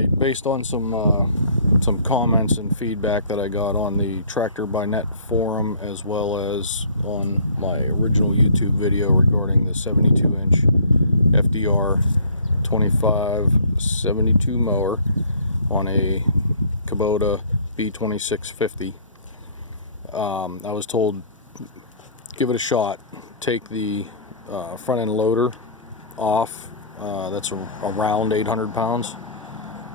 update based on some comments and feedback that I got on the Tractor by Net forum, as well as on my original YouTube video regarding the 72-inch FDR2572 mower on a Kubota B2650. I was told, give it a shot, take the front end loader off, that's around 800 pounds,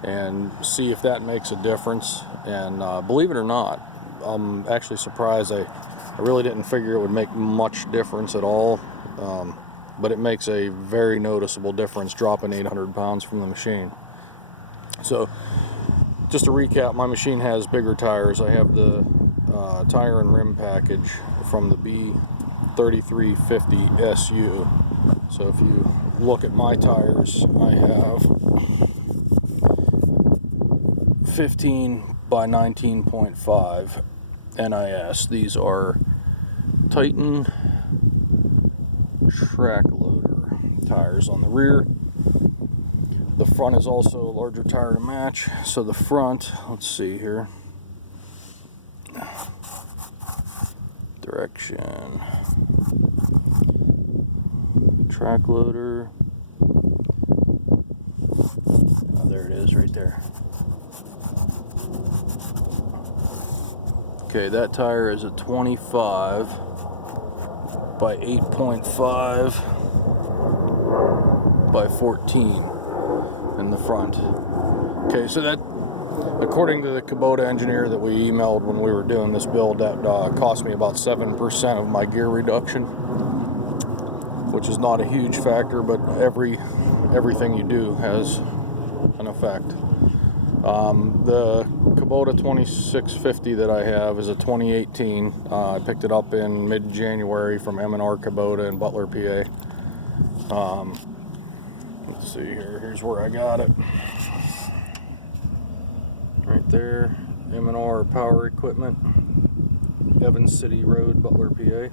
and see if that makes a difference. And believe it or not, I'm actually surprised. I really didn't figure it would make much difference at all, but it makes a very noticeable difference dropping 800 pounds from the machine. So just to recap, my machine has bigger tires. I have the tire and rim package from the B2650 SU. So if you look at my tires, I have 15 by 19.5 NIS. These are Titan track loader tires on the rear. The front is also a larger tire to match. So the front, let's see here, direction, track loader, oh, there it is right there. Okay, that tire is a 25 by 8.5 by 14 in the front. Okay, so that, according to the Kubota engineer that we emailed when we were doing this build, that cost me about 7% of my gear reduction, which is not a huge factor, but everything you do has an effect. The Kubota 2650 that I have is a 2018. I picked it up in mid-January from M&R Kubota in Butler, PA. Let's see here. Here's where I got it. Right there, M&R Power Equipment, Evans City Road, Butler, PA.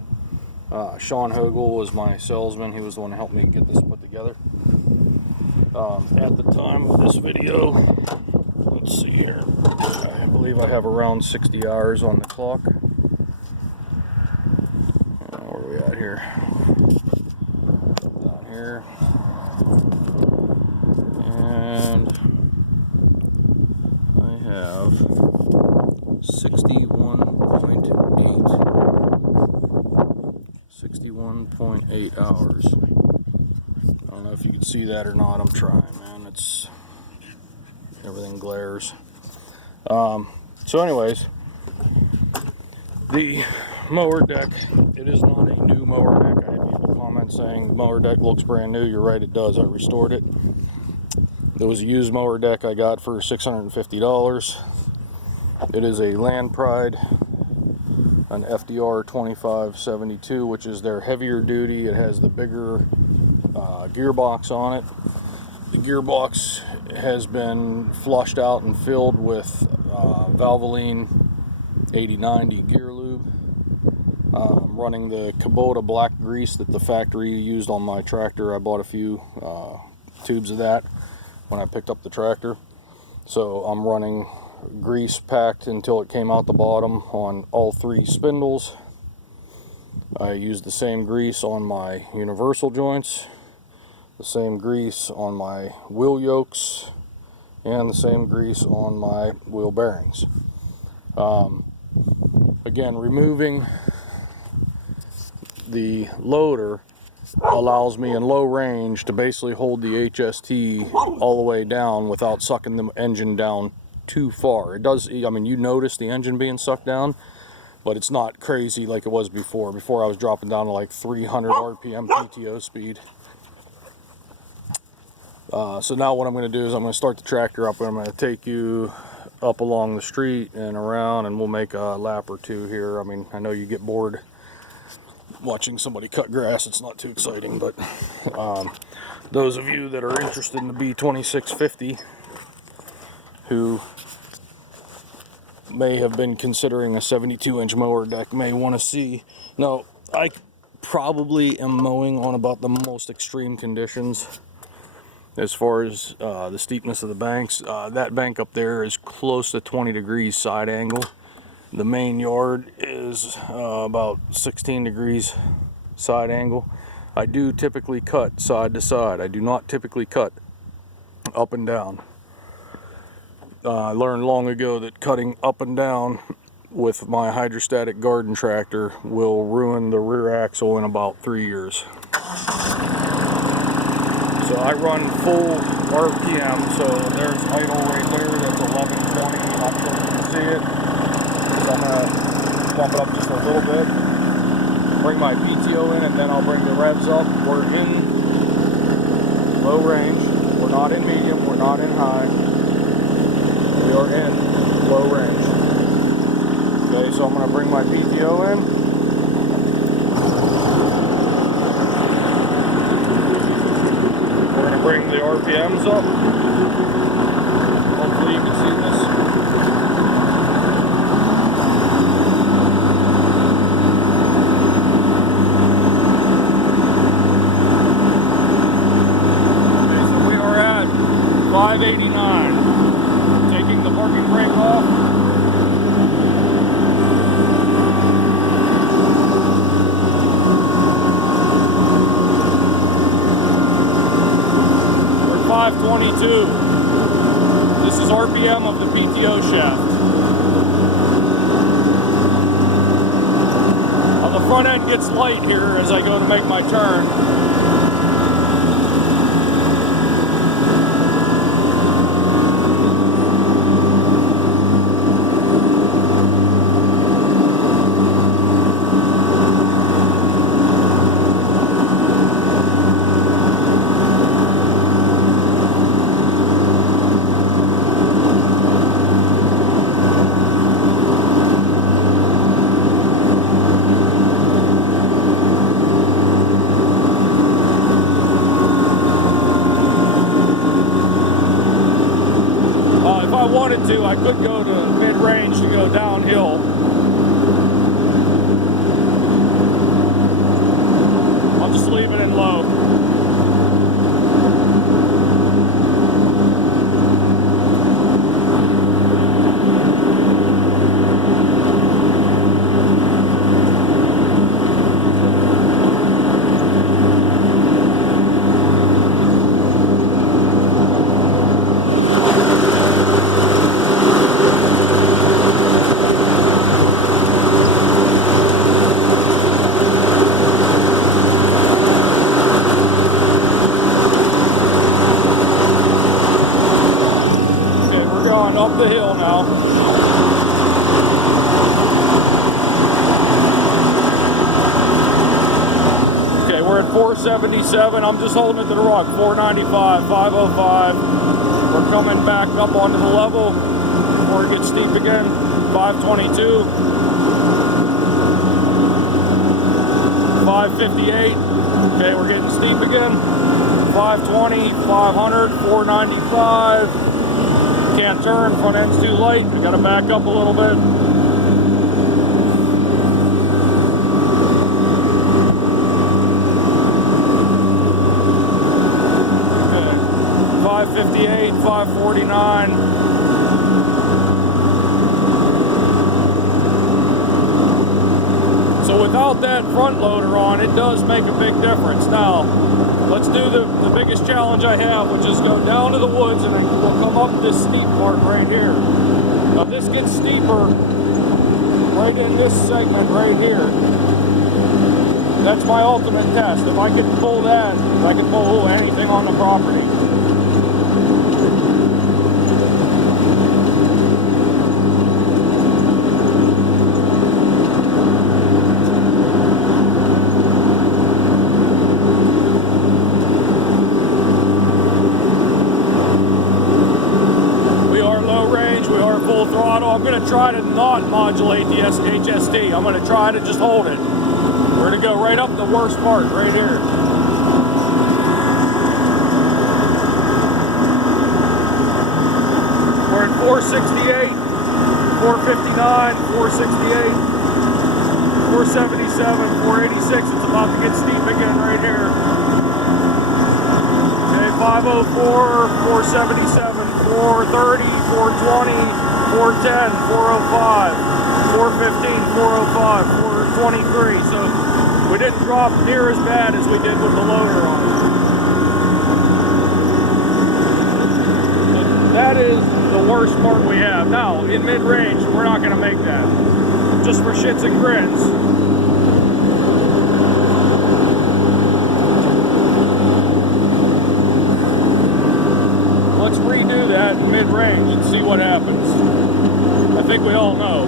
Sean Hogle was my salesman. He was the one who helped me get this put together. At the time of this video, let's see here, I believe I have around 60 hours on the clock. Where are we at here? Down here. And I have 61.8 hours. I don't know if you can see that or not. I'm trying, man. It's everything glares. So anyways, the mower deck, it is not a new mower deck. I had people comment saying the mower deck looks brand new. You're right, it does. I restored it. There was a used mower deck I got for $650. It is a Land Pride, an FDR2572, which is their heavier duty. It has the bigger gearbox on it. The gearbox has been flushed out and filled with Valvoline 8090 gear lube. I'm running the Kubota black grease that the factory used on my tractor. I bought a few tubes of that when I picked up the tractor. So I'm running grease packed until it came out the bottom on all three spindles. I used the same grease on my universal joints, the same grease on my wheel yokes, and the same grease on my wheel bearings. Again, removing the loader allows me in low range to basically hold the HST all the way down without sucking the engine down too far. It does, I mean, you notice the engine being sucked down, but it's not crazy like it was before. Before I was dropping down to like 300 RPM PTO speed. So now what I'm going to do is I'm going to start the tractor up, and I'm going to take you up along the street and around, and we'll make a lap or two here. I mean, I know you get bored watching somebody cut grass. It's not too exciting, but those of you that are interested in the B2650 who may have been considering a 72-inch mower deck may want to see. Now, I probably am mowing on about the most extreme conditions As far as the steepness of the banks, that bank up there is close to 20 degrees side angle. The main yard is about 16 degrees side angle. I do typically cut side to side. I do not typically cut up and down. I learned long ago that cutting up and down with my hydrostatic garden tractor will ruin the rear axle in about 3 years. So I run full RPM, so there's idle right there, that's 1120, I'm not sure if you can see it. So I'm going to bump it up just a little bit, bring my PTO in, and then I'll bring the revs up. We're in low range, we're not in medium, we're not in high, we are in low range. Okay, so I'm going to bring my PTO in. We're going to bring the RPMs up. Hopefully you can see this. Okay, so we are at 589. Taking the parking brake off. We're at 522. This is RPM of the PTO shaft. Now the front end gets light here as I go to make my turn. If I wanted to, I could go to mid-range to go downhill. I'll just leave it in low. Up the hill now. Okay, we're at 477. I'm just holding it to the rock. 495, 505. We're coming back up onto the level before it gets steep again. 522. 558. Okay, we're getting steep again. 520, 500, 495. Can't turn, front end's too light. I gotta back up a little bit. Okay, 558, 549. So without that front loader on, it does make a big difference. Now, let's do the biggest challenge I have, which is go down to the woods and then we'll come up this steep part right here. Now this gets steeper right in this segment right here. That's my ultimate test. If I can pull that, I can pull anything on the property. Throttle. I'm going to try to not modulate the HST. I'm going to try to just hold it. We're going to go right up the worst part right here. We're at 468, 459, 468, 477, 486. It's about to get steep again right here. Okay, 504, 477, 430, 420, 410, 405, 415, 405, 423. So we didn't drop near as bad as we did with the loader on it. So that is the worst part we have. Now, in mid-range, we're not going to make that. Just for shits and grins. Let's redo that in mid-range and see what happens. I think we all know.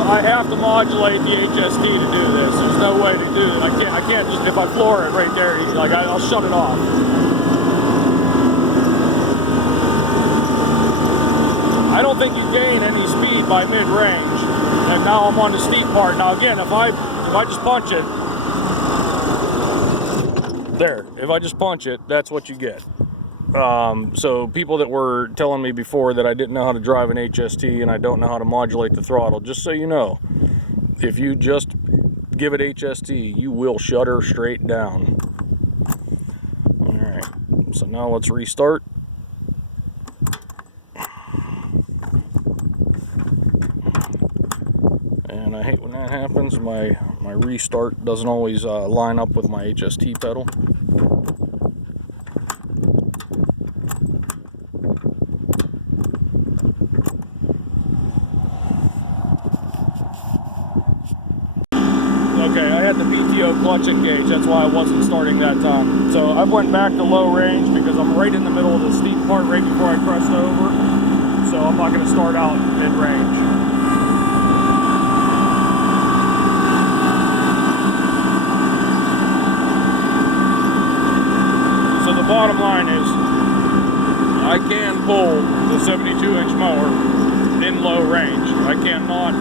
I have to modulate the HST to do this. There's no way to do it. I can't just, if I floor it right there, like I'll shut it off. I don't think you gain any speed by mid-range. And now I'm on the steep part. Now again, if I just punch it, there, if I just punch it, that's what you get. So people that were telling me before that I didn't know how to drive an HST and I don't know how to modulate the throttle, just so you know, if you just give it HST, you will shut her straight down. Alright, so now let's restart. And I hate when that happens. My restart doesn't always line up with my HST pedal. Okay, I had the PTO clutch engaged, that's why I wasn't starting that time. So I went back to low range because I'm right in the middle of the steep part right before I crest over. So I'm not going to start out mid-range. So the bottom line is, I can pull the 72-inch mower in low range. I cannot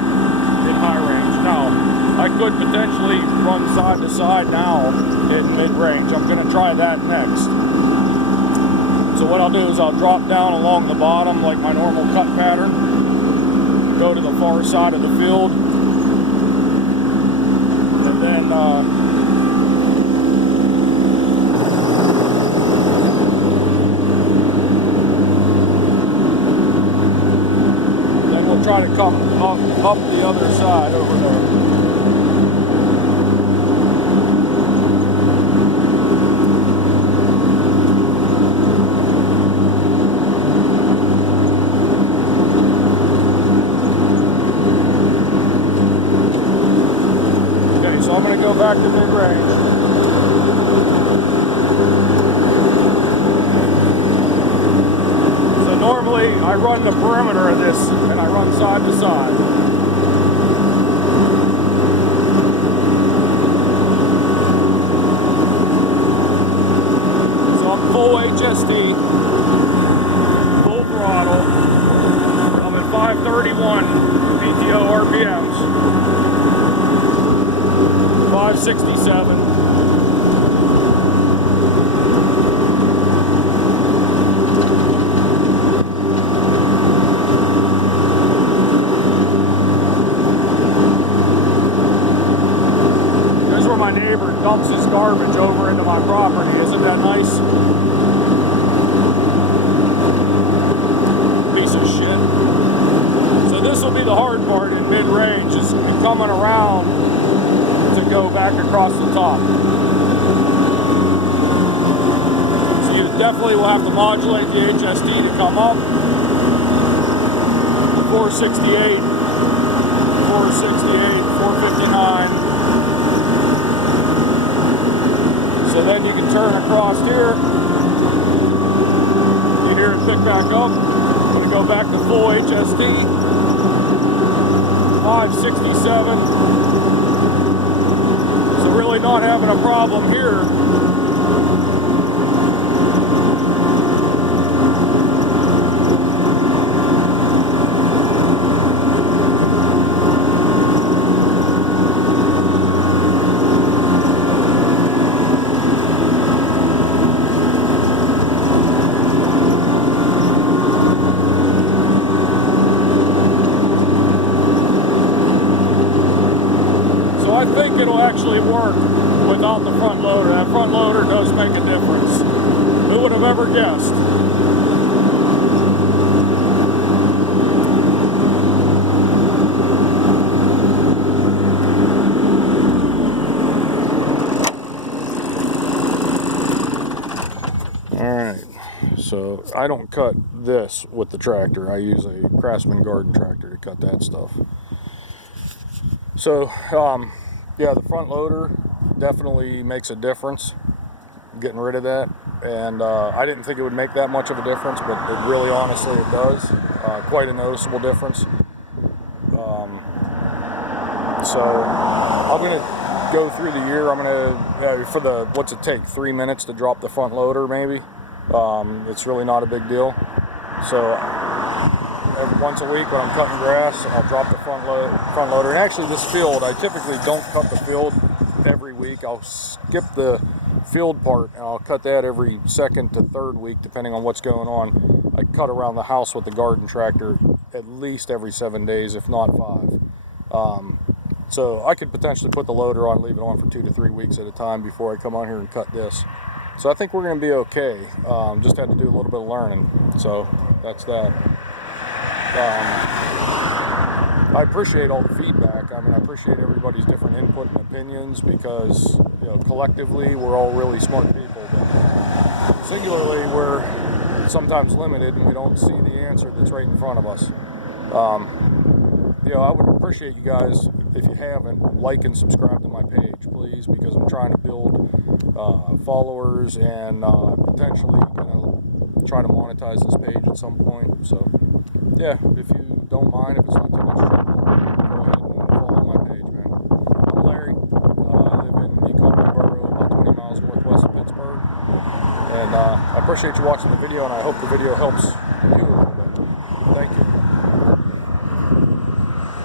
in high range. Now, I could potentially run side to side now in mid-range. I'm going to try that next. So what I'll do is I'll drop down along the bottom like my normal cut pattern, go to the far side of the field, and then we'll try to come up the other side over there. So I'm going to go back to mid-range. So normally I run the perimeter of this and I run side to side. So I'm full HST, full throttle. I'm at 531 PTO RPMs. 567. Here's where my neighbor dumps his garbage over into my property. Isn't that nice? Piece of shit. So this will be the hard part in mid-range, is coming around to go back across the top. So you definitely will have to modulate the HST to come up. 468, 468, 459. So then you can turn across here. You hear it pick back up. I'm going to go back to full HST. 567. Really not having a problem here. it'll actually work without the front loader. That front loader does make a difference. Who would have ever guessed? Alright, so I don't cut this with the tractor. I use a Craftsman garden tractor to cut that stuff. So, yeah, the front loader definitely makes a difference, getting rid of that. And I didn't think it would make that much of a difference, but it really, honestly, it does. Quite a noticeable difference. So I'm going to go through the year. I'm going to, for the, what's it take, 3 minutes to drop the front loader maybe. It's really not a big deal. So once a week when I'm cutting grass, I'll drop the front loader. And actually this field, I typically don't cut the field every week. I'll skip the field part and I'll cut that every second to third week depending on what's going on. I cut around the house with the garden tractor at least every 7 days, if not 5. So I could potentially put the loader on, leave it on for 2 to 3 weeks at a time before I come on here and cut this. So I think we're going to be okay. Just had to do a little bit of learning. So that's that. I appreciate all the feedback. I mean, I appreciate everybody's different input and opinions because, you know, collectively we're all really smart people, but singularly we're sometimes limited and we don't see the answer that's right in front of us. You know, I would appreciate you guys, if you haven't, like and subscribe to my page, please, because I'm trying to build followers and potentially gonna try to monetize this page at some point. So, yeah, if you don't mind, if it's not too much trouble, go ahead and follow my page, man. I'm Larry. I live in the Kubota borough, about 20 miles northwest of Pittsburgh. And I appreciate you watching the video, and I hope the video helps you